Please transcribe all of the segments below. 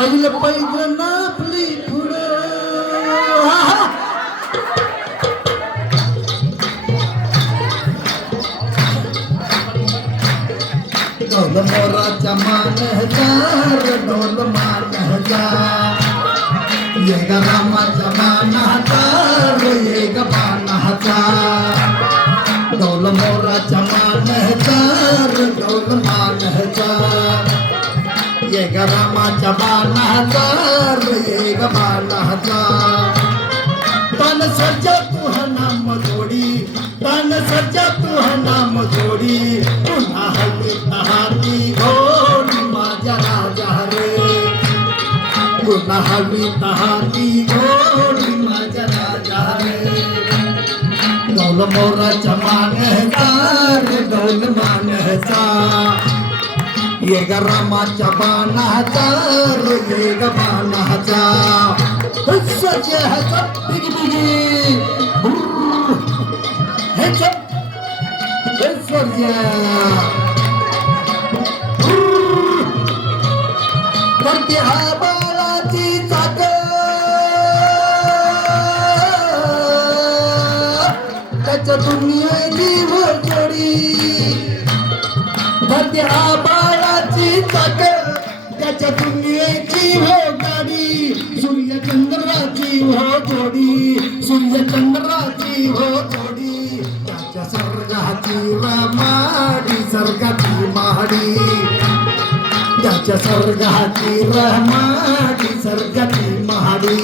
बैल पैल नापली पुढं हा, हा. डोल मोराच्या मान हजार डोल मान हजार ये ग रामाच्या मान हजार ये ग मान हजार डोल मोराच्या मान हजार डोल मान हजार ये ग रामाच्या मान हजार ये ग मान हजार तन सज्जा तुह नाम जोडी तन सज्जा तुह नाम जोडी पुन्हा हल्ली तहाती घोडी माझ्या राजा रे पुन्हा हल्ली तहाती घोडी माझ्या राजा रे डोल मोराच्या मानचा रे डोल मानचा ये ग रामाच्या बाणाचा रे ग बाणाचा सजे ह्याचा बिगी बिगी हे सर्जा बाळाची चाक त्याच्या दुनियेची जोडी। धरते हा त्याच्या दुनियेची हो गाडी सूर्य चंद्राची हो जोडी सूर्य चंद्राची हो जोडी. त्याच्या स्वर्गाची रमाडी स्वर्गाची महाडी त्याच्या स्वर्गाची रमाडी स्वर्गाची महाडी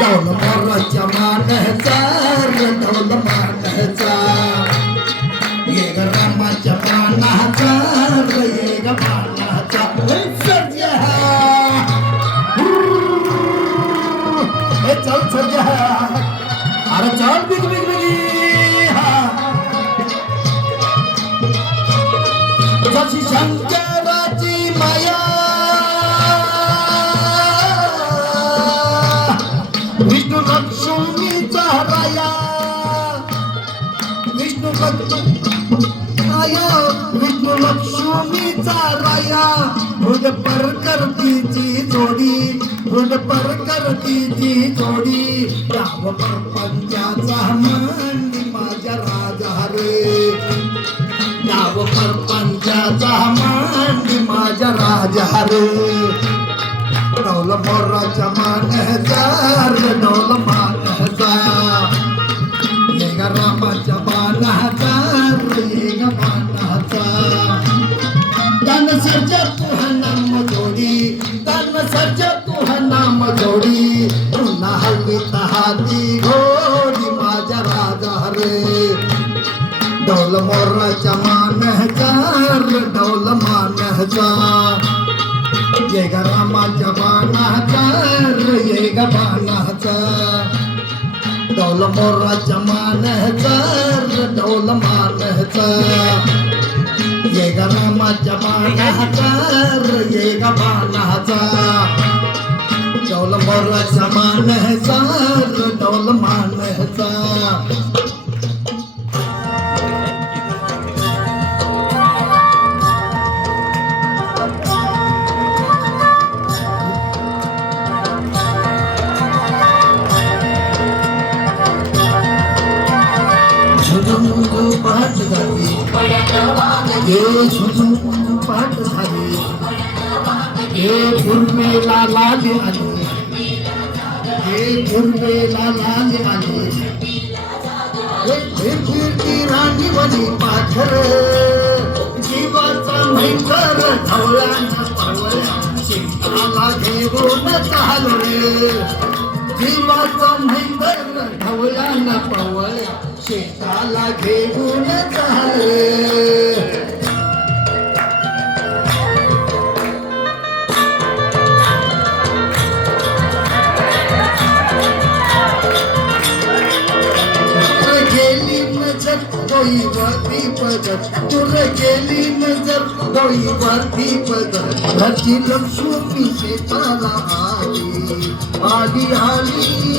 डौल मोराच्या मानचा रे डौल मानचा आया विष्णू लक्ष्मीचा राया. हृद पर करतीची जोडी हृद पर करतीची जोडी. राम पंचाचा मंडी माझ्या राजा रे नाव परपंचाचा मांडी माझ्या राजा रे डौल मोराच्या मानचा रे डौल मानचा ये रामाच्या तन तुह नाम जोडी पुन्हा हल्ली तहाती घोडी माझ्या राजा रे डौल मोराच्या मानचा रे डौल मानचा ये ग रामाच्या बाणाचा रे ये ग बाणाचा. डौल मोराच्या मानचा रे डौल मानचा ये ग रामाच्या बाणाचा बाणाचा डौल मोराच्या मानचा रे डौल मानचा झुझुंगू पाठ झाली हे हे गुरमेला लाल आली. हे गुरमेला लाल आली. हे फिरफिरती राणी वनी पाखर. जीवाचा मैकर ढवळ्यांच्या पावळ्या शेताला घेऊन चालू रे जीवाचा मैकर ढवळ्यांना पावळ्या शेताला घेऊन चालू डोईवरती पदर. तुर केली नजर डोईवरती पदर. घरची लक्ष्मी शेताला आली आली आली.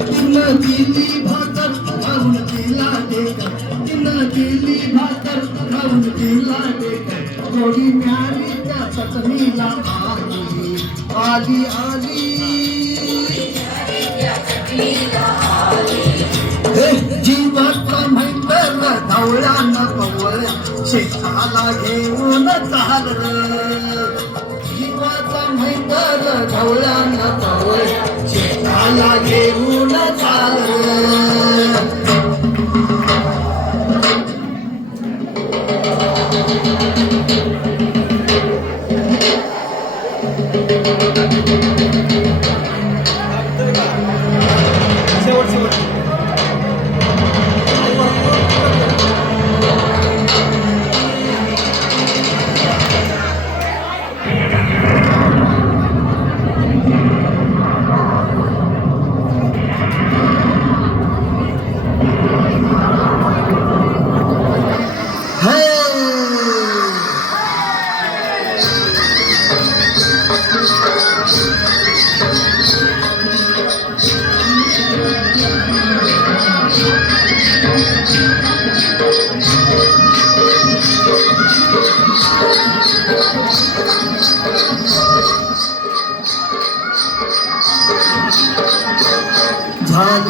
तिनं दिली भाकर घालून दिला ढेकर तिनं दिली भाकर खाऊन दिला टेक थोडी म्यारी त्या चटणीला आली आली आली. शेताला घेऊन चाल जीवाचा मैतर धावळ्यानं पवळ शेताला घेऊन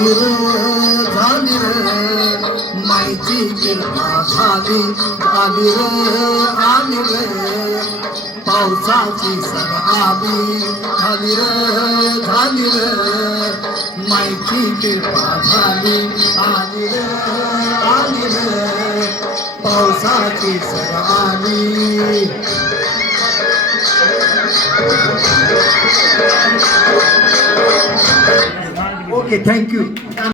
झाली रे झाली रे माईची कृपा झाली आली रे आली रे पावसाची सर आली झाली रे झाली रे माईची कृपा झाली आली रे आली रे पावसाची सर आली Okay, thank you.